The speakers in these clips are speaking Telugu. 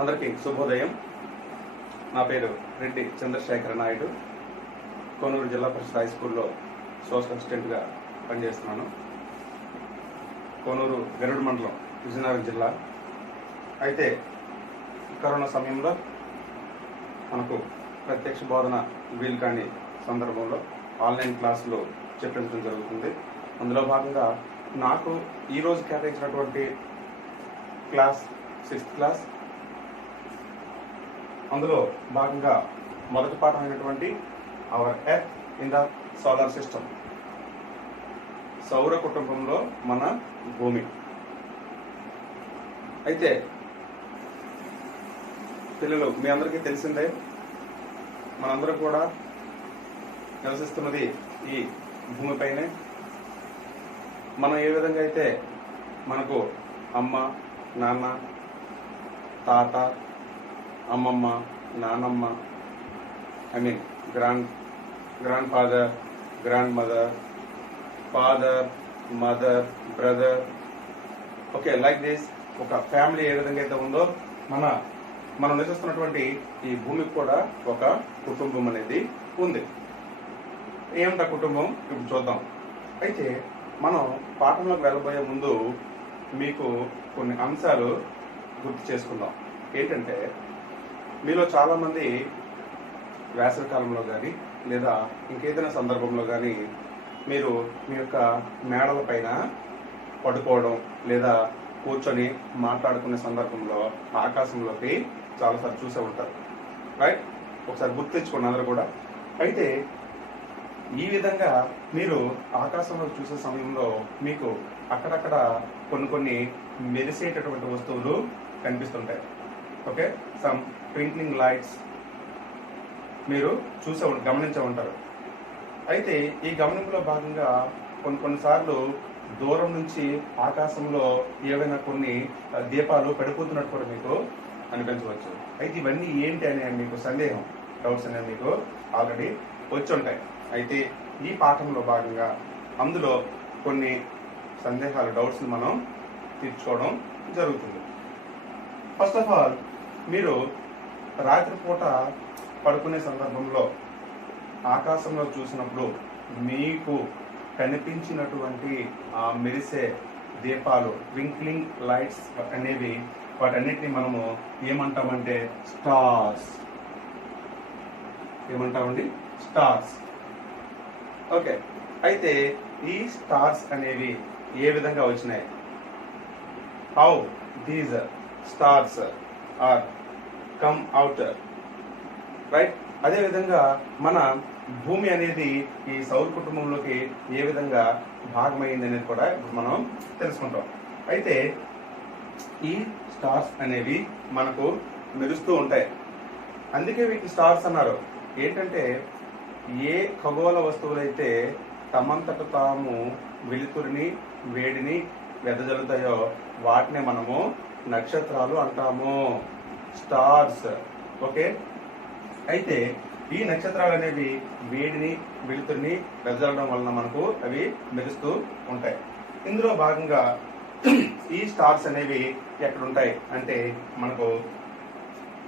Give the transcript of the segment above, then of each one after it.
అందరికీ శుభోదయం. నా పేరు రెడ్డి చంద్రశేఖర నాయుడు. కోనూరు జిల్లా పరిషత్ హై స్కూల్లో సోషల్ అసిస్టెంట్గా పనిచేస్తున్నాను. కోనూరు గరుడు మండలం విజయనగరం జిల్లా. అయితే కరోనా సమయంలో మనకు ప్రత్యక్ష బోధన వీలు కాని సందర్భంలో ఆన్లైన్ క్లాసులు చెప్పించడం జరుగుతుంది. అందులో భాగంగా నాకు ఈరోజు కేటాయించినటువంటి క్లాస్ 6th క్లాస్. అందులో భాగంగా మొదటి పాఠం అయినటువంటి hour earth in the solar system, సౌర కుటుంబంలో మన భూమి. అయితే పిల్లలు, మీ అందరికీ తెలిసిందే, మనందరూ కూడా నివసిస్తున్నది ఈ భూమిపైనే. మనం ఏ విధంగా అయితే మనకు అమ్మ, నాన్న, తాత, అమ్మమ్మ, నానమ్మ, grand father, grand mother, father, mother, brother, okay, like this ఒక ఫ్యామిలీ ఏ విధంగా అయితే ఉందో మనం నివసిస్తున్నటువంటి ఈ భూమికి కూడా ఒక కుటుంబం అనేది ఉంది. ఏమిటా కుటుంబం ఇప్పుడు చూద్దాం. అయితే మనం పాఠంలోకి వెళ్ళబోయే ముందు మీకు కొన్ని అంశాలు గుర్తు చేసుకుందాం. ఏంటంటే, మీలో చాలామంది వేసవి కాలంలో కానీ లేదా ఇంకేదైనా సందర్భంలో కానీ మీరు మీ యొక్క మేడల పైన పడుకోవడం లేదా కూర్చొని మాట్లాడుకునే సందర్భంలో ఆకాశంలోకి చాలాసార్లు చూసే ఉంటారు, రైట్? ఒకసారి గుర్తు తెచ్చుకోండి అందరూ కూడా. అయితే ఈ విధంగా మీరు ఆకాశంలో చూసే సమయంలో మీకు అక్కడక్కడ కొన్ని మెరిసేటటువంటి వస్తువులు కనిపిస్తుంటాయి. ఓకే, సమ్ ట్వింక్లింగ్ లైట్స్ మీరు గమనించే ఉంటారు. అయితే ఈ గమనింపులో భాగంగా కొన్నిసార్లు దూరం నుంచి ఆకాశంలో ఏవైనా కొన్ని దీపాలు పడిపోతున్నట్టు కూడా మీకు అనిపించవచ్చు. అయితే ఇవన్నీ ఏంటి అనే మీకు సందేహం, డౌట్స్ అనేవి మీకు ఆల్రెడీ వచ్చి ఉంటాయి. అయితే ఈ పాఠంలో భాగంగా అందులో కొన్ని సందేహాలు, డౌట్స్ని మనం తీర్చుకోవడం జరుగుతుంది. ఫస్ట్ ఆఫ్ ఆల్, మీరు రాత్రిపూట పడుకునే సందర్భంలో ఆకాశంలో చూసినప్పుడు మీకు కనిపించినటువంటి ఆ మెరిసే దీపాలు, ట్వింక్లింగ్ లైట్స్ అనేవి, వాటన్నిటిని మనము ఏమంటామంటే స్టార్స్. ఏమంటామండి? స్టార్స్. ఓకే, అయితే ఈ స్టార్స్ అనేవి ఏ విధంగా వచ్చినాయి? How these stars are come out, right? అదే విధంగా మన భూమి అనేది ఈ సౌర కుటుంబంలోకి ఏ విధంగా భాగమైంది అనేది కూడా మనం తెలుసుకుంటాం. అయితే ఈ స్టార్స్ అనేవి మనకు మెరుస్తూ ఉంటాయి. అందుకే వీటిని స్టార్స్ అన్నారు. ఏంటంటే, ఏ ఖగోళ వస్తువులైతే తమంతట తాము వెలుతురిని, వేడిని వెదజల్లుతాయో వాటిని మనము నక్షత్రాలు అంటాము, స్టార్స్. ఓకే, అయితే ఈ నక్షత్రాలు అనేవి వేడిని, వెలుతురిని వెదజల్లడం వలన మనకు అవి మెరుస్తూ ఉంటాయి. ఇందులో భాగంగా ఈ స్టార్స్ అనేవి ఎక్కడ ఉంటాయి అంటే మనకు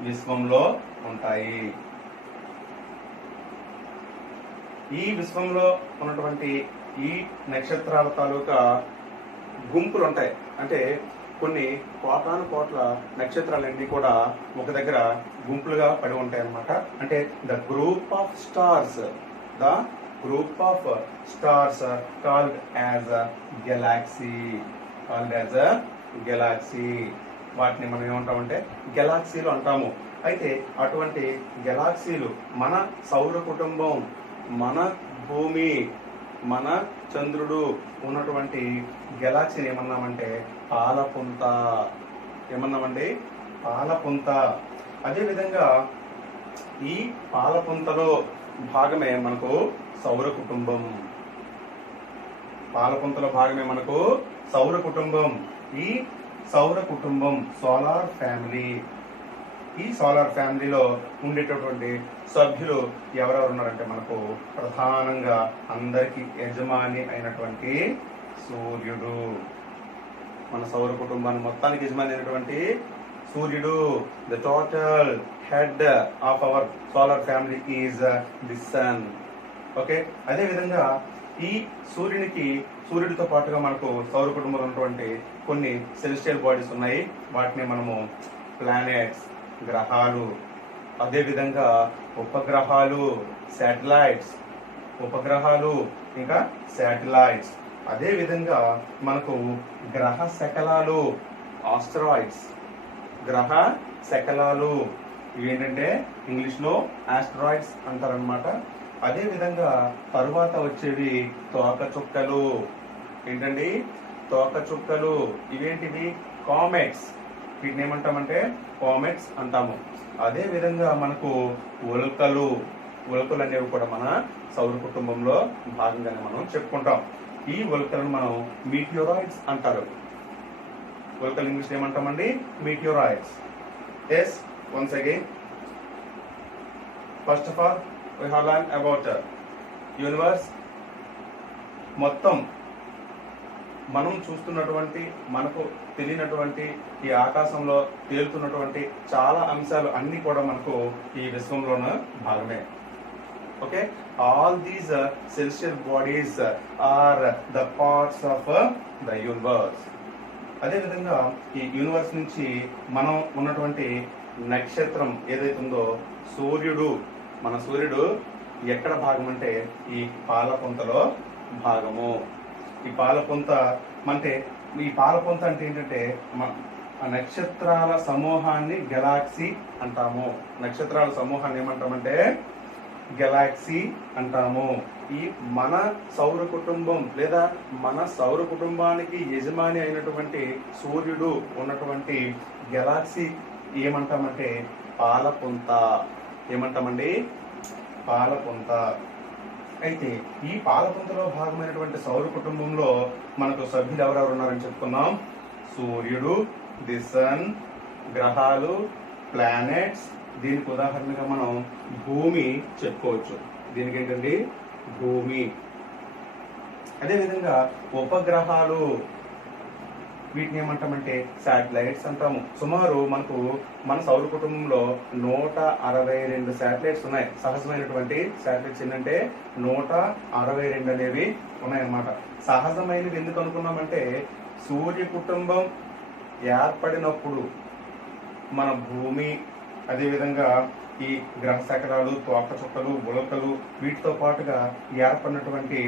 విశ్వంలో ఉంటాయి. ఈ విశ్వంలో ఉన్నటువంటి ఈ నక్షత్రాల తాలూకా గుంపులు ఉంటాయి. అంటే కొన్ని కోటాను కోట్ల నక్షత్రాలన్నీ కూడా ఒక దగ్గర గుంపులుగా పడి ఉంటాయి అన్నమాట. అంటే the group of stars called as Galaxy. వాటిని మనం ఏమంటామంటే గెలాక్సీలు అంటాము. అయితే అటువంటి గెలాక్సీలు మన సౌర కుటుంబం, మన భూమి, మన చంద్రుడు ఉన్నటువంటి గెలాక్సీని ఏమన్నామంటే పాలపుంత. ఏమన్నామండి? పాలపుంత. అదేవిధంగా ఈ పాలపుంతలో భాగమే మనకు సౌర కుటుంబం. పాలపుంతలో భాగమే మనకు సౌర కుటుంబం. ఈ సౌర కుటుంబం, సోలార్ ఫ్యామిలీ. ఈ సోలార్ ఫ్యామిలీలో ఉండేటటువంటి సభ్యులు ఎవరెవరు ఉన్నారంటే మనకు ప్రధానంగా అందరికి యజమాని అయినటువంటి సూర్యుడు. మన సౌర కుటుంబాన్ని మొత్తానికి యజమాని అయినటువంటి సూర్యుడు. The total head of our solar family is the sun. Okay, అదే విధంగా ఈ సూర్యుడితో పాటుగా మనకు సౌర కుటుంబంలో ఉన్నటువంటి కొన్ని సెలెస్టియల్ బాడీస్ ఉన్నాయి. వాటిని మనము ప్లానెట్స్, గ్రహాలు, అదే విధంగా ఉపగ్రహాలు, ఇంకా శాటిలైట్స్, అదే విధంగా మనకు గ్రహ శకలాలు, ఆస్ట్రాయిడ్స్, గ్రహ శకలాలు ఇవి ఏంటంటే ఇంగ్లీష్ లో ఆస్ట్రాయిడ్స్ అంటారనమాట. అదే విధంగా తరువాత వచ్చేవి తోక చుక్కలు. ఏంటండి? తోక చుక్కలు. ఇవేంటివి? కామెట్స్. వీటిని ఏమంటామంటే కామెట్స్ అంటాము. అదే విధంగా మనకు ఉల్కలు అనేవి కూడా మన సౌర కుటుంబంలో భాగంగానే మనం చెప్పుకుంటాం. ఈ ఉల్కలను మనం మీటియోరాయిడ్స్ అంటారు. ఉల్కలు ఇంగ్లీష్ ఏమంటామండి? Meteoroids. Yes, once again, first of all we have learned about universe. మొత్తం మనం చూస్తున్నటువంటి, మనకు తెలియనటువంటి ఈ ఆకాశంలో తేలుతున్నటువంటి చాలా అంశాలు అన్ని కూడా మనకు ఈ విశ్వంలోన భాగమే. Okay, all these celestial bodies are the parts of the universe. అదే విధంగా ఈ యూనివర్స్ నుంచి మనం ఉన్నటువంటి నక్షత్రం ఏదైతే ఉందో సూర్యుడు, మన సూర్యుడు ఎక్కడ భాగం అంటే ఈ పాలపుంతలో భాగము. ఈ పాలపుంత అంటే ఏంటంటే నక్షత్రాల సమూహాన్ని గెలాక్సీ అంటాము. నక్షత్రాల సమూహాన్ని ఏమంటామంటే గెలాక్సీ అంటాము. ఈ మన సౌర కుటుంబం లేదా మన సౌర కుటుంబానికి యజమాని అయినటువంటి సూర్యుడు ఉన్నటువంటి గెలాక్సీ ఏమంటామంటే పాలపుంత. ఏమంటామండి? పాలపుంత. అయితే ఈ పాలపుంతలో భాగమైనటువంటి సౌర కుటుంబంలో మనకు సభ్యులు ఎవరెవరు ఉన్నారని చెప్పుకున్నాం. సూర్యుడు, ది సన్, గ్రహాలు, ప్లానెట్స్. దీనికి ఉదాహరణగా మనం భూమి చెప్పుకోవచ్చు. దీనికి ఏంటండి? భూమి. అదేవిధంగా ఉపగ్రహాలు, వీటిని ఏమంటామంటే శాటిలైట్స్ అంటాము. సుమారు మనకు మన సౌర కుటుంబంలో 162 శాటిలైట్స్ ఉన్నాయి. సహజమైనటువంటి శాటిలైట్స్ ఏంటంటే 162 అనేవి ఉన్నాయన్నమాట. సహజమైనవి ఎందుకు అనుకున్నామంటే సూర్య కుటుంబం ఏర్పడినప్పుడు మన భూమి, అదేవిధంగా ఈ గ్రహ శకలాలు, తోక చుక్కలు, ఉల్కలు వీటితో పాటుగా ఏర్పడినటువంటి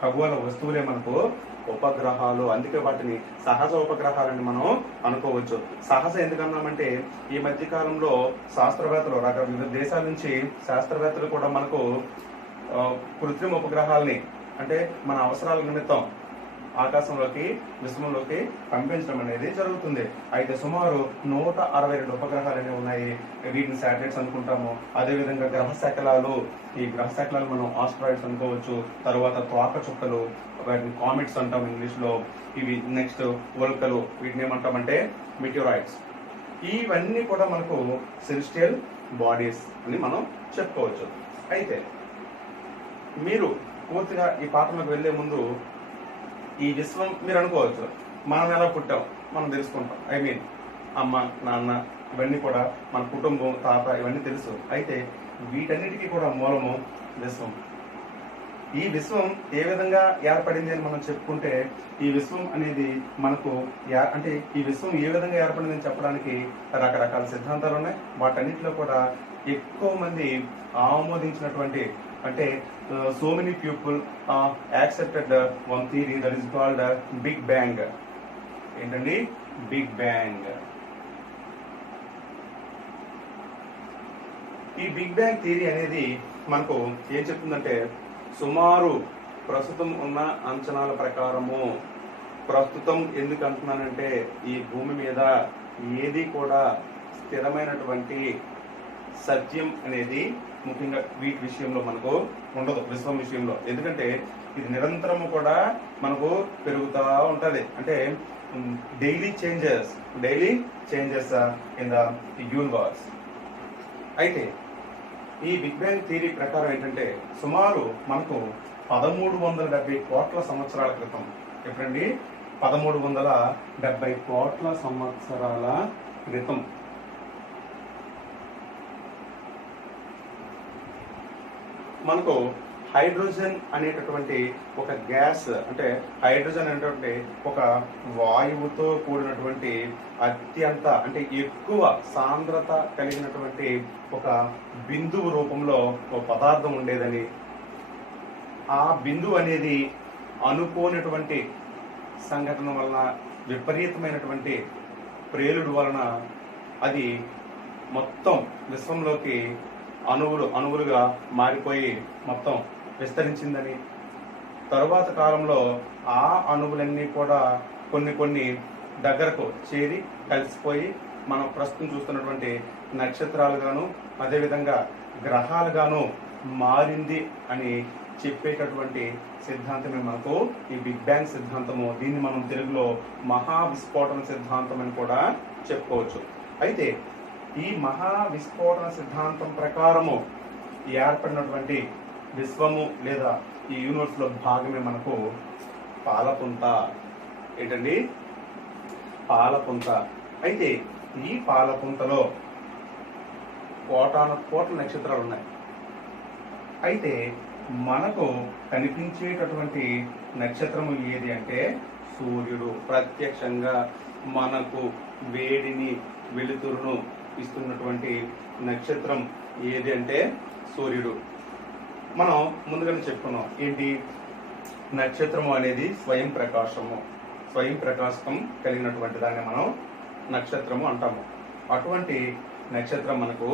ఖగోళ వస్తువులే మనకు ఉపగ్రహాలు. అందుకే వాటిని సహజ ఉపగ్రహాలని మనం అనుకోవచ్చు. సహజ ఎందుకన్నామంటే ఈ మధ్య కాలంలో శాస్త్రవేత్తలు, వివిధ దేశాల నుంచి శాస్త్రవేత్తలు కూడా మనకు కృత్రిమ ఉపగ్రహాలని అంటే మన అవసరాల నిమిత్తం ఆకాశంలోకి, విశ్వంలోకి పంపించడం అనేది జరుగుతుంది. అయితే సుమారు 162 ఉపగ్రహాలు అనేవి ఉన్నాయి. వీటిని శాటిలైట్స్ అనుకుంటాము. అదేవిధంగా గ్రహ శకలాలు, ఈ గ్రహ శకలాలు మనం ఆస్ట్రాయిడ్స్ అనుకోవచ్చు. తర్వాత తోక చుక్కలు, వాటిని కామెట్స్ అంటాం ఇంగ్లీష్ లో. ఇవి నెక్స్ట్ ఉల్కలు, వీటిని ఏమంటామంటే మిటియోరాయిడ్స్. ఇవన్నీ కూడా మనకు సెలెస్టియల్ బాడీస్ అని మనం చెప్పుకోవచ్చు. అయితే మీరు పూర్తిగా ఈ పాఠంలోకి వెళ్లే ముందు ఈ విశ్వం మీరు అనుకోవచ్చు, మనం ఎలా పుట్టాం మనం తెలుసుకుంటాం. అమ్మ, నాన్న ఇవన్నీ కూడా మన కుటుంబం, తాత ఇవన్నీ తెలుసు. అయితే వీటన్నిటికీ కూడా మూలము విశ్వం. ఈ విశ్వం ఏ విధంగా ఏర్పడింది అని మనం చెప్పుకుంటే ఈ విశ్వం అనేది మనకు అంటే ఈ విశ్వం ఏ విధంగా ఏర్పడింది అని చెప్పడానికి రకరకాల సిద్ధాంతాలు ఉన్నాయి. వాటన్నిటిలో కూడా ఎక్కువ మంది ఆమోదించినటువంటి అంటే so many people accepted one theory that is called Big Bang. ఏంటండి? Big Bang. ఈ బిగ్ బ్యాంగ్ థియరీ అనేది మనకు ఏం చెప్తుందంటే సుమారు ప్రస్తుతం ఉన్న అంచనాల ప్రకారము, ప్రస్తుతం ఎందుకు అంటున్నానంటే ఈ భూమి మీద ఏది కూడా స్థిరమైనటువంటి సత్యం అనేది ముఖ్యంగా వీటి విషయంలో మనకు ఉండదు, విశ్వం విషయంలో. ఎందుకంటే ఇది నిరంతరము కూడా మనకు పెరుగుతూ ఉంటది. అంటే daily changes in the universe. అయితే ఈ బిగ్ బ్యాంగ్ థియరీ ప్రకారం ఏంటంటే సుమారు మనకు 1370 కోట్ల సంవత్సరాల క్రితం, ఎప్పుడండి 1370 కోట్ల సంవత్సరాల క్రితం మనకు హైడ్రోజన్ అనేటటువంటి ఒక గ్యాస్, అంటే హైడ్రోజన్ అనేటువంటి ఒక వాయువుతో కూడినటువంటి అత్యంత అంటే ఎక్కువ సాంద్రత కలిగినటువంటి ఒక బిందువు రూపంలో ఒక పదార్థం ఉండేదని, ఆ బిందువు అనేది అనుకోనటువంటి సంఘటన వలన, విపరీతమైనటువంటి ప్రేలుడు వలన అది మొత్తం విశ్వంలోకి అణువులుగా మారిపోయి మొత్తం విస్తరించిందని, తరువాత కాలంలో ఆ అణువులన్నీ కూడా కొన్ని దగ్గరకు చేరి కలిసిపోయి మనం ప్రస్తుతం చూస్తున్నటువంటి నక్షత్రాలుగాను అదేవిధంగా గ్రహాలుగాను మారింది అని చెప్పేటటువంటి సిద్ధాంతమే మనకు ఈ బిగ్ బ్యాంగ్ సిద్ధాంతము. దీన్ని మనం తెలుగులో మహావిస్ఫోటన సిద్ధాంతం అని కూడా చెప్పుకోవచ్చు. అయితే ఈ మహావిస్ఫోటన సిద్ధాంతం ప్రకారము ఏర్పడినటువంటి విశ్వము లేదా ఈ యూనివర్స్ లో భాగమే మనకు పాలపుంత. ఏంటండి? పాలపుంత. అయితే ఈ పాలపుంతలో కోటాను నక్షత్రాలు ఉన్నాయి. అయితే మనకు కనిపించేటటువంటి నక్షత్రము ఏది అంటే సూర్యుడు. ప్రత్యక్షంగా మనకు వేడిని, వెలుతురును ఇస్తున్నటువంటి నక్షత్రం ఏది అంటే సూర్యుడు. మనం ముందుగానే చెప్పుకున్నాం ఏంటి, నక్షత్రము అనేది స్వయం ప్రకాశకం కలిగినటువంటి దాన్ని మనం నక్షత్రము అంటాము. అటువంటి నక్షత్రం మనకు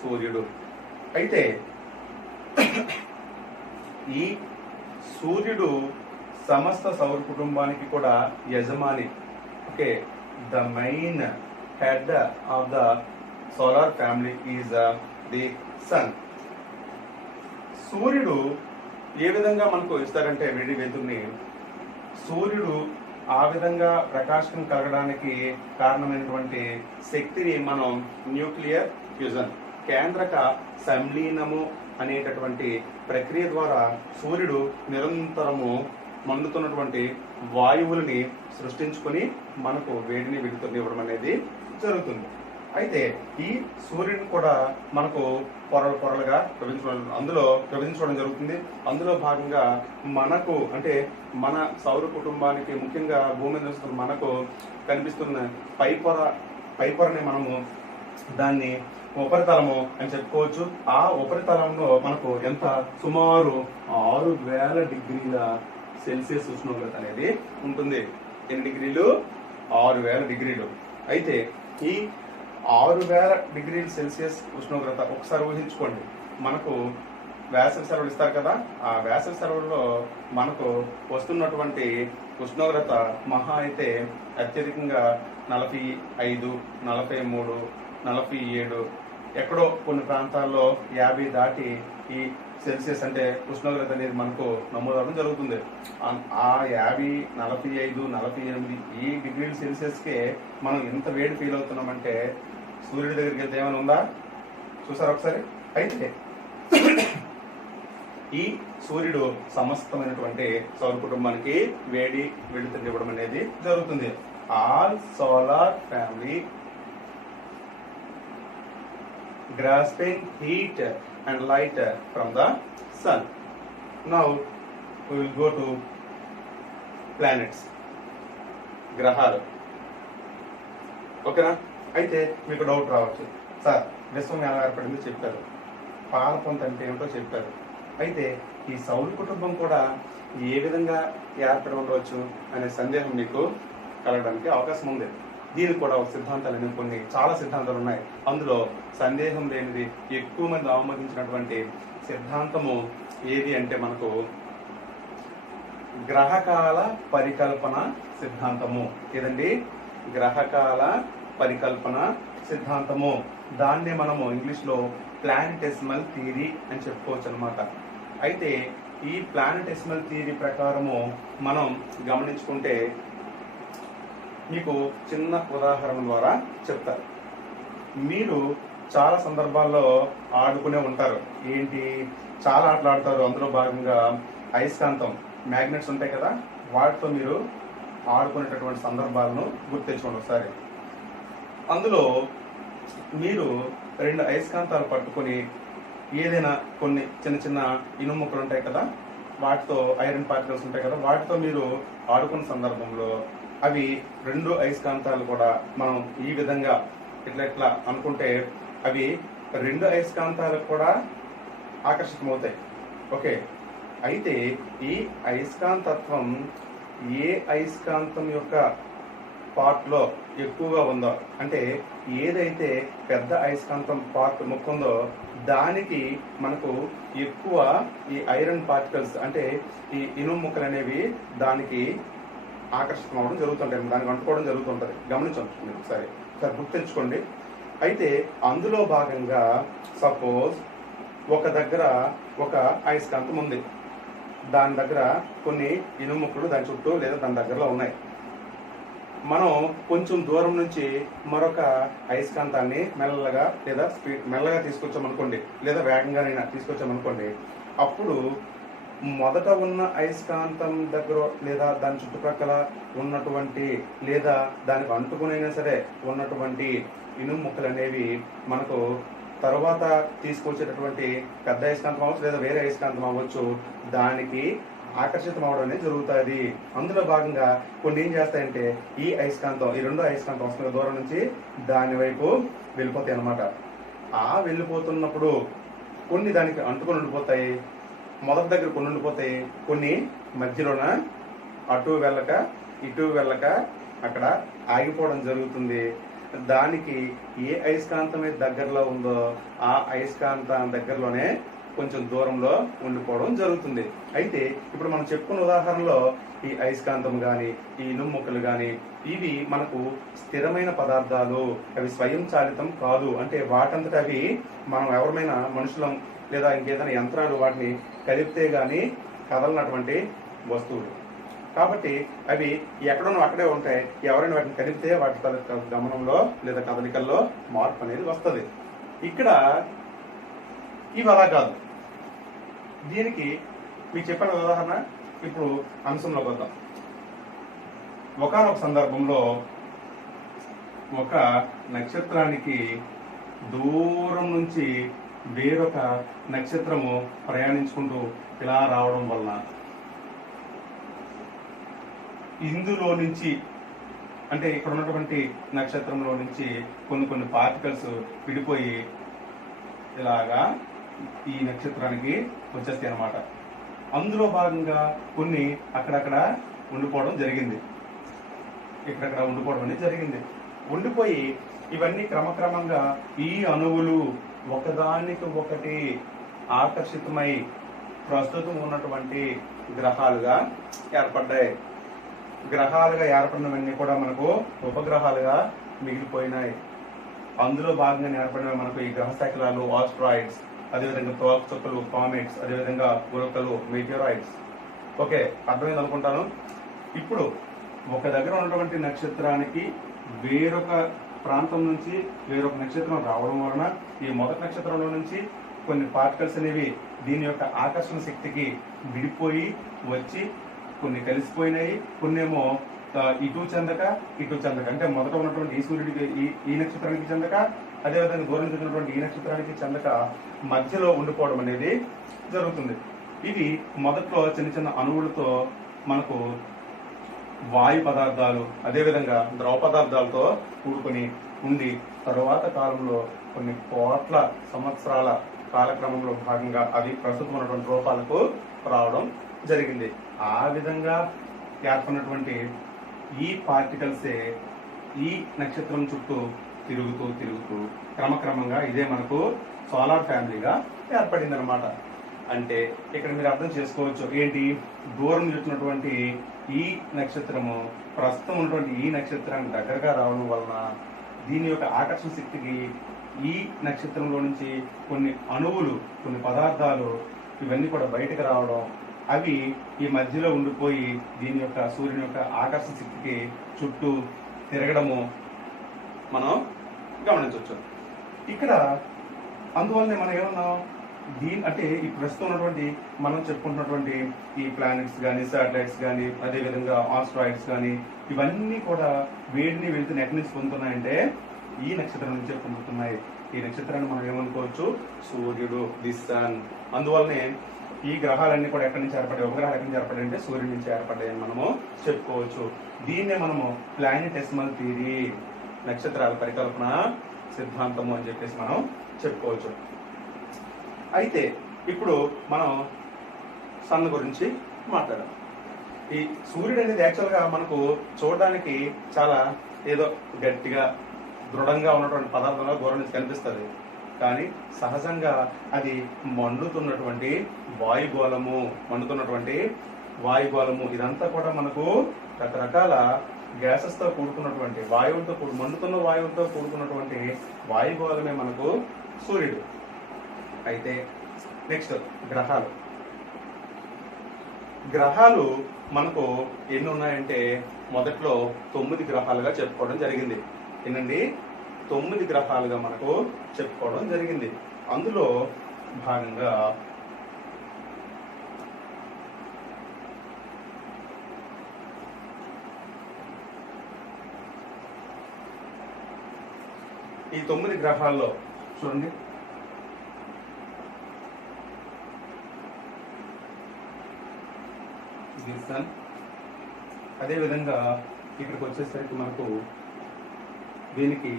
సూర్యుడు. అయితే ఈ సూర్యుడు సమస్త సౌర కుటుంబానికి కూడా యజమాని. Okay, the main head of the solar family is the sun. సూర్యుడు ఏ విధంగా మనకు ఇస్తారంటే వేడి వెలుతురుని, సూర్యుడు ఆ విధంగా ప్రకాశం కలగడానికి కారణమైనటువంటి శక్తిని మనం న్యూక్లియర్ ఫ్యూజన్, కేంద్రక సంలీనము అనేటటువంటి ప్రక్రియ ద్వారా సూర్యుడు నిరంతరము మండుతున్నటువంటి వాయువులని సృష్టించుకొని మనకు వేడిని వెలుతురుని ఇవ్వడం అనేది జరుగుతుంది. అయితే ఈ సూర్యుని కూడా మనకు పొరలుగా విభజించడం జరుగుతుంది. అందులో భాగంగా మనకు అంటే మన సౌర కుటుంబానికి ముఖ్యంగా భూమి మీద మనకు కనిపిస్తున్న పైపొరని మనము దాన్ని ఉపరితలము అని చెప్పుకోవచ్చు. ఆ ఉపరితలంలో మనకు ఎంత సుమారు 6000 డిగ్రీల సెల్సియస్ ఉష్ణోగ్రత అనేది ఉంటుంది. ఎన్ని డిగ్రీలు? 6000 డిగ్రీలు. అయితే ఈ 6000 డిగ్రీల సెల్సియస్ ఉష్ణోగ్రత ఒకసారి ఊహించుకోండి. మనకు వేసవి సెలవులు ఇస్తారు కదా, ఆ వేసవి సెలవుల్లో మనకు వస్తున్నటువంటి ఉష్ణోగ్రత మహా అయితే అత్యధికంగా 45, 43, 47, ఎక్కడో కొన్ని ప్రాంతాల్లో 50 దాటి ఈ సెల్సియస్ అంటే ఉష్ణోగ్రత అనేది మనకు నమోదవడం జరుగుతుంది. ఆ 50, 45, 48 ఈ డిగ్రీల సెల్సియస్కే మనం ఎంత వేడి ఫీల్ అవుతున్నామంటే సూర్యుడి దగ్గరికి వెళ్తే ఏమైనా ఉందా? చూసారు ఒకసారి. అయితే ఈ సూర్యుడు సమస్తమైనటువంటి సౌర కుటుంబానికి వేడి వెలుతురు ఇవ్వడం అనేది జరుగుతుంది. All solar family grasping heat and light from the sun. Now we will go to planets, గ్రహాలు. ఓకేనా? అయితే మీకు డౌట్ రావచ్చు, సార్ విశ్వం ఎలా ఏర్పడిందో చెప్పారు, పాలపుంత అంటే ఏమిటో చెప్పారు. అయితే ఈ సౌర కుటుంబం కూడా ఏ విధంగా ఏర్పడి ఉండవచ్చు అనే సందేహం మీకు కలగడానికి అవకాశం ఉంది. దీనికి కూడా ఒక సిద్ధాంతాలు చాలా సిద్ధాంతాలు ఉన్నాయి. అందులో సందేహం లేనిది ఎక్కువ మంది ఆమోదించినటువంటి సిద్ధాంతము ఏది అంటే మనకు గ్రహకాల పరికల్పన సిద్ధాంతము. ఏదండి? గ్రహకాల పరికల్పన సిద్ధాంతము. దాన్ని మనము ఇంగ్లీష్లో ప్లానెటెసిమల్ థియరీ అని చెప్పుకోవచ్చు అనమాట. అయితే ఈ ప్లానెటెసిమల్ థియరీ ప్రకారము మనం గమనించుకుంటే మీకు చిన్న ఉదాహరణ ద్వారా చెప్తారు. మీరు చాలా సందర్భాల్లో ఆడుకునే ఉంటారు. ఏంటి? చాలా ఆటలు ఆడతారు. అందులో భాగంగా అయస్కాంతం, మ్యాగ్నెట్స్ ఉంటాయి కదా, వాటితో మీరు ఆడుకునేటటువంటి సందర్భాలను గుర్తించుకోండి ఒకసారి. అందులో మీరు 2 అయస్కాంతాలు పట్టుకొని ఏదైనా కొన్ని చిన్న చిన్న ఇనుము ముక్కలు ఉంటాయి కదా, వాటితో ఐరన్ పార్టికల్స్ ఉంటాయి కదా, వాటితో మీరు ఆడుకున్న సందర్భంలో అవి రెండు అయస్కాంతాలు కూడా మనం ఈ విధంగా ఇట్లా అనుకుంటే అవి రెండు అయస్కాంతాలకు కూడా ఆకర్షితమవుతాయి. ఓకే, అయితే ఈ అయస్కాంతత్వం ఏ అయస్కాంతం యొక్క పార్ట్ లో ఎక్కువగా ఉందో, అంటే ఏదైతే పెద్ద అయస్కాంతం పార్ట్ ముక్కుందో దానికి మనకు ఎక్కువ ఈ ఐరన్ పార్టికల్స్ అంటే ఈ ఇనుము ముక్కలు అనేవి దానికి ఆకర్షితం అవడం జరుగుతుంటాయి, దానికి అంటుకోవడం జరుగుతుంటది. గమనించండి ఒకసారి గుర్తుంచుకోండి. అయితే అందులో భాగంగా సపోజ్ ఒక దగ్గర ఒక అయస్కాంతం ఉంది, దాని దగ్గర కొన్ని ఇనుము ముక్కలు దాని చుట్టూ లేదా దాని దగ్గరలో ఉన్నాయి. మనం కొంచెం దూరం నుంచి మరొక అయస్కాంతాన్ని మెల్లగా లేదా మెల్లగా తీసుకొచ్చామనుకోండి, లేదా వేగంగానైనా తీసుకొచ్చామనుకోండి, అప్పుడు మొదట ఉన్న అయస్కాంతం దగ్గర లేదా దాని చుట్టుప్రక్కల ఉన్నటువంటి లేదా దానికి అంటుకునైనా సరే ఉన్నటువంటి ఇనుము ముక్కలు అనేవి మనకు తర్వాత తీసుకొచ్చేటటువంటి పెద్ద అయస్కాంతం అవ్వచ్చు లేదా వేరే అయస్కాంతం అవ్వచ్చు, దానికి ఆకర్షితం అవడం అనేది జరుగుతుంది. అందులో భాగంగా కొన్ని ఏం చేస్తాయంటే ఈ అయస్కాంతం, ఈ రెండో అయస్కాంతం వస్తున్న దూరం నుంచి దాని వైపు వెళ్ళిపోతాయి అన్నమాట. ఆ వెళ్ళిపోతున్నప్పుడు కొన్ని దానికి అంటుకొని ఉండిపోతాయి, మొదటి దగ్గర కొన్ని ఉండిపోతాయి, కొన్ని మధ్యలోన అటు వెళ్ళక ఇటు వెళ్ళక అక్కడ ఆగిపోవడం జరుగుతుంది. దానికి ఏ అయస్కాంతం దగ్గరలో ఉందో ఆ అయస్కాంతం దగ్గరలోనే కొంచెం దూరంలో ఉండిపోవడం జరుగుతుంది. అయితే ఇప్పుడు మనం చెప్పుకున్న ఉదాహరణలో ఈ అయస్కాంతం గాని ఈ ఇనుము ముక్కలు గాని ఇవి మనకు స్థిరమైన పదార్థాలు, అవి స్వయం చాలితం కాదు. అంటే వాటంతట అవి మనం ఎవరైనా మనుషులం లేదా ఇంకేదైనా యంత్రాలు వాటిని కలిపితే గాని కదలనటువంటి వస్తువులు. కాబట్టి అవి ఎక్కడున్నా అక్కడే ఉంటాయి. ఎవరైనా వాటిని కలిపితే వాటి గమనంలో లేదా కదలికల్లో మార్పు అనేది వస్తుంది. ఇక్కడ ఇవి అలా కాదు. దీనికి మీకు చెప్పిన ఉదాహరణ ఇప్పుడు అంశంలోకి వద్దాం. ఒకానొక సందర్భంలో ఒక నక్షత్రానికి దూరం నుంచి వేరొక నక్షత్రము ప్రయాణించుకుంటూ ఇలా రావడం వలన ఇందులో నుంచి అంటే ఇక్కడ ఉన్నటువంటి నక్షత్రంలో నుంచి కొన్ని పార్టికల్స్ విడిపోయి ఇలాగా ఈ నక్షత్రానికి వచ్చేస్తాయి అన్నమాట. అందులో భాగంగా కొన్ని అక్కడక్కడ ఉండిపోవడం జరిగింది, ఇక్కడక్కడ ఉండిపోవడం అనేది జరిగింది. ఉండిపోయి ఇవన్నీ క్రమక్రమంగా ఈ అణువులు ఒకదానికి ఒకటి ఆకర్షితమై ప్రస్తుతం ఉన్నటువంటి గ్రహాలుగా ఏర్పడ్డాయి. గ్రహాలుగా ఏర్పడినవన్నీ కూడా మనకు ఉపగ్రహాలుగా మిగిలిపోయినాయి. అందులో భాగంగా ఏర్పడిన మనకు ఈ గ్రహ శకలాలు, ఆస్ట్రాయిడ్స్, అదేవిధంగా తోక చుక్కలు, కామెట్స్, అదేవిధంగా ఉల్కలు, మెటియోరాయిడ్స్. ఓకే, అర్థమైంది అనుకుంటాను. ఇప్పుడు ఒక దగ్గర ఉన్నటువంటి నక్షత్రానికి వేరొక ప్రాంతం నుంచి వేరొక నక్షత్రం రావడం వలన ఈ మొదటి నక్షత్రంలో నుంచి కొన్ని పార్టికల్స్ అనేవి దీని యొక్క ఆకర్షణ శక్తికి విడిపోయి వచ్చి కొన్ని కలిసిపోయినాయి, కొన్నేమో ఇటు చెందక అంటే మొదట ఉన్నటువంటి ఈ సూర్యుడికి ఈ నక్షత్రానికి చెందక, అదేవిధంగా దూరం ఉన్నటువంటి ఈ నక్షత్రానికి చెందక మధ్యలో ఉండిపోవడం అనేది జరుగుతుంది. ఇది మొదట్లో చిన్న చిన్న అణువులతో మనకు వాయు పదార్థాలు అదేవిధంగా ద్రవ పదార్థాలతో కూడుకొని ఉండి తరువాత కాలంలో కొన్ని కోట్ల సంవత్సరాల కాలక్రమంలో భాగంగా అవి ప్రస్తుతం ఉన్నటువంటి రూపాలకు రావడం జరిగింది. ఆ విధంగా ఏర్పడినటువంటి ఈ పార్టికల్సే ఈ నక్షత్రం చుట్టూ తిరుగుతూ క్రమక్రమంగా ఇదే మనకు సోలార్ ఫ్యామిలీగా ఏర్పడింది అనమాట. అంటే ఇక్కడ మీరు అర్థం చేసుకోవచ్చు ఏంటి, దూరం చూసినటువంటి ఈ నక్షత్రము ప్రస్తుతం ఉన్నటువంటి ఈ నక్షత్రానికి దగ్గరగా రావడం వలన దీని యొక్క ఆకర్షణ శక్తికి ఈ నక్షత్రంలో నుంచి కొన్ని అణువులు, కొన్ని పదార్థాలు ఇవన్నీ కూడా బయటకు రావడం, అవి ఈ మధ్యలో ఉండిపోయి దీని యొక్క సూర్యుని యొక్క ఆకర్షణ శక్తికి చుట్టూ తిరగడము మనం గమనించవచ్చు. ఇక్కడ అందువల్లనే మనం ఏమన్నాం, అంటే ఈ ప్రస్తుతం ఉన్నటువంటి మనం చెప్పుకుంటున్నటువంటి ఈ ప్లానెట్స్ కానీ శాటిలైట్స్ కానీ అదేవిధంగా ఆస్ట్రాయిడ్స్ కానీ ఇవన్నీ కూడా వేడిని వెళ్తున్న ఎక్కడి నుంచి పొందుతున్నాయంటే ఈ నక్షత్రం నుంచే పొందుతున్నాయి. ఈ నక్షత్రాన్ని మనం ఏమనుకోవచ్చు, సూర్యుడు, ది సన్. అందువల్లనే ఈ గ్రహాలన్నీ కూడా ఎక్కడి నుంచి ఏర్పడాయి, ఉపగ్రహాలు ఎక్కడి నుంచి ఏర్పడాయి అంటే సూర్యుడి నుంచి ఏర్పడ్డాయి అని మనము చెప్పుకోవచ్చు. దీన్నే మనము ప్లానెటెసిమల్ థియరీ, నక్షత్రాల పరికల్పన సిద్ధాంతము అని చెప్పేసి మనం చెప్పుకోవచ్చు. అయితే ఇప్పుడు మనం సన్ గురించి మాట్లాడాం. ఈ సూర్యుడు అనేది యాక్చువల్గా మనకు చూడడానికి చాలా ఏదో గట్టిగా దృఢంగా ఉన్నటువంటి పదార్థంలో దూరం నుంచి కనిపిస్తుంది. కానీ సహజంగా అది మండుతున్నటువంటి వాయుగోళము. ఇదంతా కూడా మనకు రకరకాల గ్యాసెస్ తో కూడుకున్నటువంటి మండుతున్న వాయువులతో కూడుకున్నటువంటి వాయుగోళమే మనకు సూర్యుడు. అయితే నెక్స్ట్ గ్రహాలు మనకు ఎన్ని ఉన్నాయంటే మొదట్లో 9 గ్రహాలుగా చెప్పుకోవడం జరిగింది. ఏంటండి, 9 గ్రహాలుగా మనకు చెప్పుకోవడం జరిగింది. అందులో భాగంగా ఈ 9 గ్రహాల్లో చూడండి, సన్. అదేవిధంగా ఇక్కడికి వచ్చేసరికి మనకు దీనికి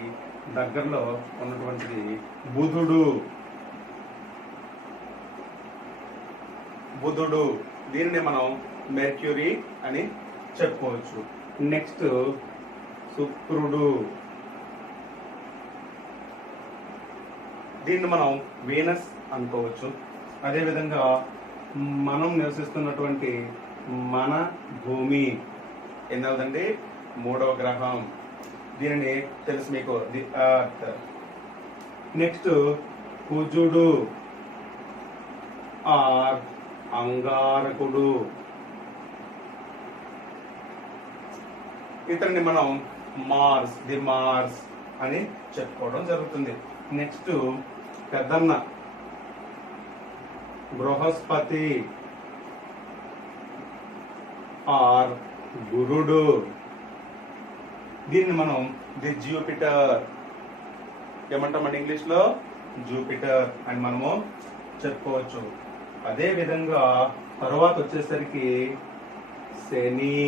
దగ్గరలో ఉన్నటువంటిది బుధుడు. దీనిని మనం మెర్క్యూరీ అని చెప్పుకోవచ్చు. నెక్స్ట్ శుక్రుడు, దీన్ని మనం వీనస్ అనుకోవచ్చు. అదేవిధంగా మనం నివసిస్తున్నటువంటి మన భూమి ఎన్నవదండి, 3వ గ్రహం. దీనిని తెలుసు మీకు, ది ఎర్త్. నెక్స్ట్ కుజుడు ఆర్ అంగారకుడు. ఇతన్ని మనం ది మార్స్ అని చెప్పుకోవడం జరుగుతుంది. నెక్స్ట్ పెద్దన్న బృహస్పతి ఆర్ గురుడు. దీన్ని మనం ది జూపిటర్ ఏమంటామండి, ఇంగ్లీష్ లో జూపిటర్ అని మనము చెప్పుకోవచ్చు. అదే విధంగా తర్వాత వచ్చేసరికి శని,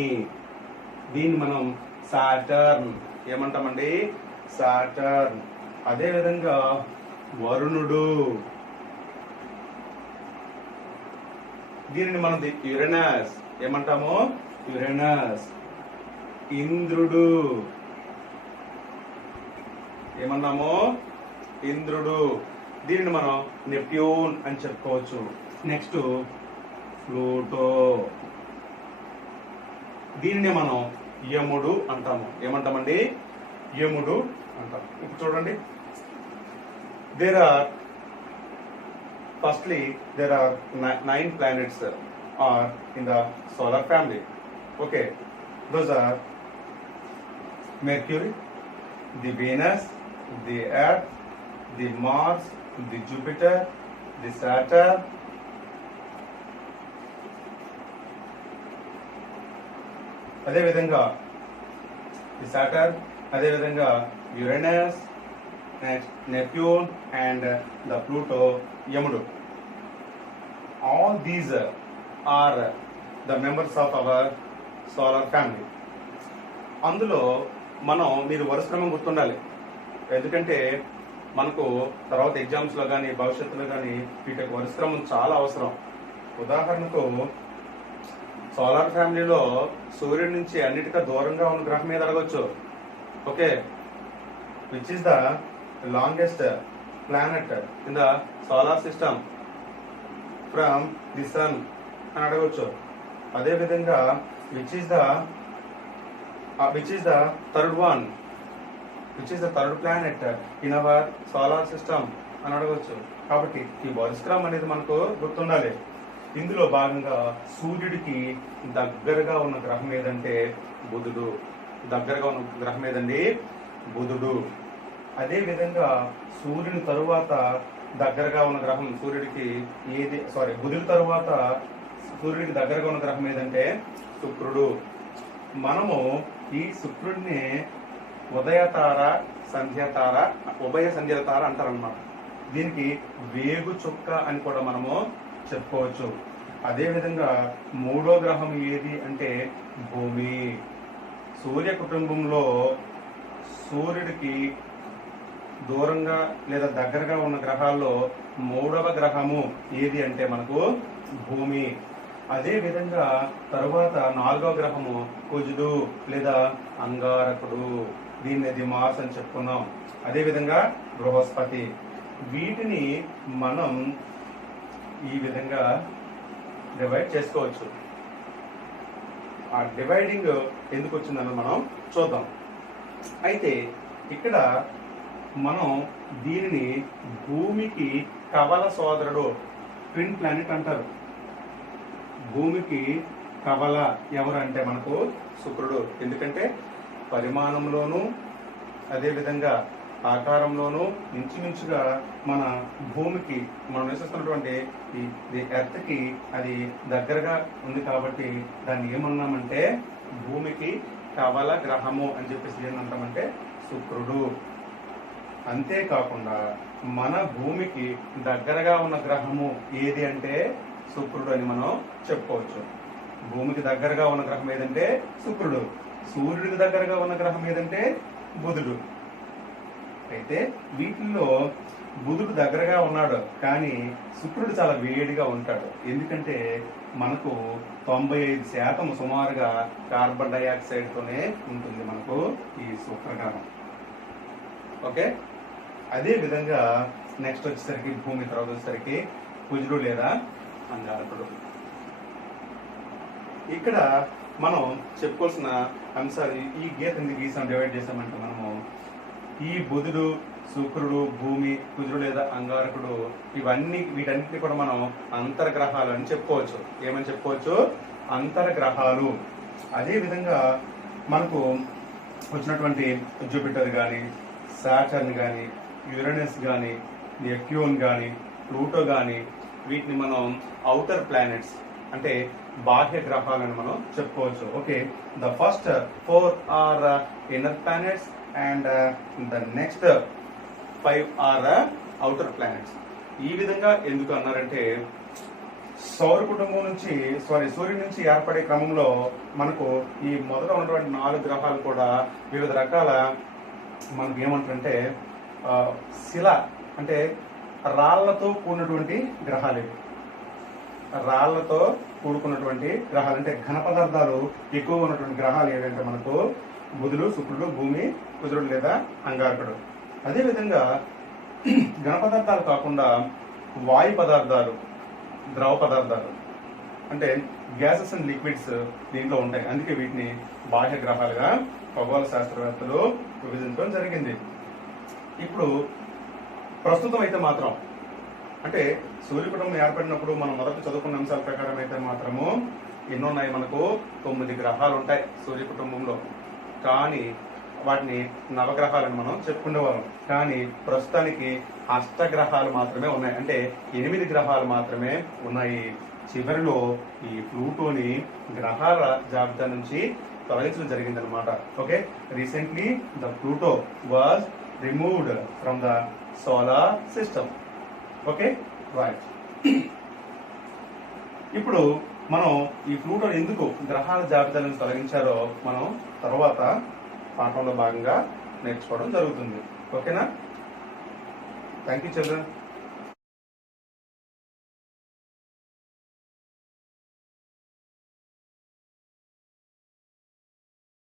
దీన్ని మనం సాటర్న్ ఏమంటామండి, సాటర్న్. అదే విధంగా వరుణుడు, దీనిని మనం యురేనస్ ఏమంటాము, యురేనస్. ఇంద్రుడు ఏమన్నాము, ఇంద్రుడు. దీనిని మనం నెప్ట్యూన్ అని చెప్పుకోవచ్చు. నెక్స్ట్ ప్లూటో, దీనిని మనం యముడు అంటాము. ఏమంటామండి, యముడు అంటాం. ఇప్పుడు చూడండి, there are 9 planets are in the solar family. Okay, those are Mercury, the Venus, the Earth, the Mars, the Jupiter, the Saturn, అదే విధంగా the Saturn, అదే విధంగా Uranus, Neptune and the Pluto, Yamudu. All these are the members of our solar family. అందులో మీరు వరుస క్రమం గుర్తుండాలి. ఎందుకంటే మనకు తర్వాత ఎగ్జామ్స్ లో కానీ భవిష్యత్తులో కానీ వీటి వరుస క్రమం చాలా అవసరం. ఉదాహరణకు సోలార్ ఫ్యామిలీలో సూర్యుడి నుంచి అన్నిటికీ దూరంగా ఉన్న గ్రహం మీద అడగొచ్చు. Okay, which is the longest planet in the solar system from the sun అని అడగొచ్చు. అదే విధంగా which is the third planet in our solar system అని అడగొచ్చు. కాబట్టి ఈ వరుసక్రమం అనేది మనకు గుర్తుండాలి. ఇందులో భాగంగా సూర్యుడికి దగ్గరగా ఉన్న గ్రహం ఏదంటే బుధుడు. దగ్గరగా ఉన్న గ్రహం ఏదండి, బుధుడు. అదే విధంగా సూర్యుని తరువాత దగ్గరగా ఉన్న గ్రహం బుధుడి తరువాత సూర్యుడికి దగ్గరగా ఉన్న గ్రహం ఏదంటే శుక్రుడు. మనము ఈ శుక్రుడిని ఉదయతార, సంధ్యతార, ఉభయ సంధ్యల తార అంటారనమాట. దీనికి వేగు చుక్క అని కూడా మనము చెప్పుకోవచ్చు. అదేవిధంగా మూడో గ్రహం ఏది అంటే భూమి. సూర్య కుటుంబంలో సూర్యుడికి దూరంగా లేదా దగ్గరగా ఉన్న గ్రహాల్లో మూడవ గ్రహము ఏది అంటే మనకు భూమి. అదే విధంగా తరువాత నాలుగవ గ్రహము కుజుడు లేదా అంగారకుడు, దీన్ని దిమాస్ అని చెప్పుకున్నాం. అదే విధంగా బృహస్పతి. వీటిని మనం ఈ విధంగా డివైడ్ చేసుకోవచ్చు. ఆ డివైడింగ్ ఎందుకు వచ్చిందని మనం చూద్దాం. అయితే ఇక్కడ మనం దీనిని భూమికి కవల సోదరుడు, ట్విన్ ప్లానెట్ అంటారు. భూమికి కవల ఎవరు అంటే మనకు శుక్రుడు. ఎందుకంటే పరిమాణంలోనూ అదేవిధంగా ఆకారంలోనూ ఇంచుమించుగా మన భూమికి మనం నివసిస్తున్నటువంటి ఈ ఎర్త్కి అది దగ్గరగా ఉంది కాబట్టి దాన్ని ఏమన్నామంటే భూమికి కవల గ్రహము అని చెప్పేసి ఏంటంటామంటే శుక్రుడు. అంతేకాకుండా మన భూమికి దగ్గరగా ఉన్న గ్రహము ఏది అంటే శుక్రుడు అని మనం చెప్పుకోవచ్చు. భూమికి దగ్గరగా ఉన్న గ్రహం ఏదంటే శుక్రుడు. సూర్యుడికి దగ్గరగా ఉన్న గ్రహం ఏదంటే బుధుడు. అయితే వీటిల్లో బుధుడు దగ్గరగా ఉన్నాడు, కానీ శుక్రుడు చాలా వేడిగా ఉంటాడు. ఎందుకంటే మనకు 95% సుమారుగా కార్బన్ డైఆక్సైడ్ తోనే ఉంటుంది మనకు ఈ శుక్రగ్రహం. ఓకే, అదే విధంగా నెక్స్ట్ వచ్చేసరికి భూమి తర్వాత వచ్చేసరికి కుజుడు లేదా అంగారకుడు. ఇక్కడ మనం చెప్పుకోవాల్సిన అంశాలు ఈ గీత ఎందుకు గీసాం, డివైడ్ చేసామంటే మనము ఈ బుధుడు, శుక్రుడు, భూమి, కుజుడు లేదా అంగారకుడు వీటన్నిటిని కూడా మనం అంతర్గ్రహాలు అని చెప్పుకోవచ్చు. ఏమని చెప్పుకోవచ్చు? అంతర్గ్రహాలు. అదే విధంగా మనకు వచ్చినటువంటి జూపిటర్ కానీ, సాటర్న్ కానీ, యురేనస్ కానీ, నెప్ట్యూన్ కానీ, ప్లూటో కానీ వీటిని మనం ఔటర్ ప్లానెట్స్ అంటే బాహ్య గ్రహాలను మనం చెప్పుకోవచ్చు. Okay, the first 4 are inner planets and the next 5 are outer planets. ఈ విధంగా ఎందుకు అన్నారంటే సూర్యుడి నుంచి ఏర్పడే క్రమంలో మనకు ఈ మొదట ఉన్నటువంటి 4 గ్రహాలు కూడా వివిధ రకాల మనకు ఏమంటారంటే శిల అంటే రాళ్లతో కూడినటువంటి గ్రహాలు. రాళ్లతో కూడుకున్నటువంటి గ్రహాలు అంటే ఘన పదార్థాలు ఎక్కువ ఉన్నటువంటి గ్రహాలు ఏదంటే మనకు బుధుడు, శుక్రుడు, భూమి, కుజుడు లేదా అంగారకుడు. అదేవిధంగా ఘన పదార్థాలు కాకుండా వాయు పదార్థాలు, ద్రవ పదార్థాలు అంటే గ్యాసెస్ అండ్ లిక్విడ్స్ దీంట్లో ఉంటాయి. అందుకే వీటిని బాహ్య గ్రహాలుగా ఖగోళ శాస్త్రవేత్తలు విభజించడం జరిగింది. ఇప్పుడు ప్రస్తుతం అయితే మాత్రం అంటే సూర్య కుటుంబం ఏర్పడినప్పుడు మనం మొదట చదువుకున్న అంశాల ప్రకారం అయితే మాత్రము ఎన్నున్నాయి, మనకు 9 గ్రహాలు ఉంటాయి సూర్య కుటుంబంలో. కానీ వాటిని నవగ్రహాలను మనం చెప్పుకునేవాళ్ళం. కానీ ప్రస్తుతానికి అష్టగ్రహాలు మాత్రమే ఉన్నాయి, అంటే 8 గ్రహాలు మాత్రమే ఉన్నాయి. చివరిలో ఈ ప్లూటోని గ్రహాల జాబితా నుంచి తొలగించడం జరిగిందనమాట. Okay, recently the Pluto was removed from the solar system. Okay, right. ఇప్పుడు మనం ఈ ప్లూటో ఎందుకు గ్రహాల జాబితా నుంచి తొలగించారో మనం తర్వాత పాఠంలో భాగంగా నేర్చుకోవడం జరుగుతుంది. ఓకేనా? Thank you children.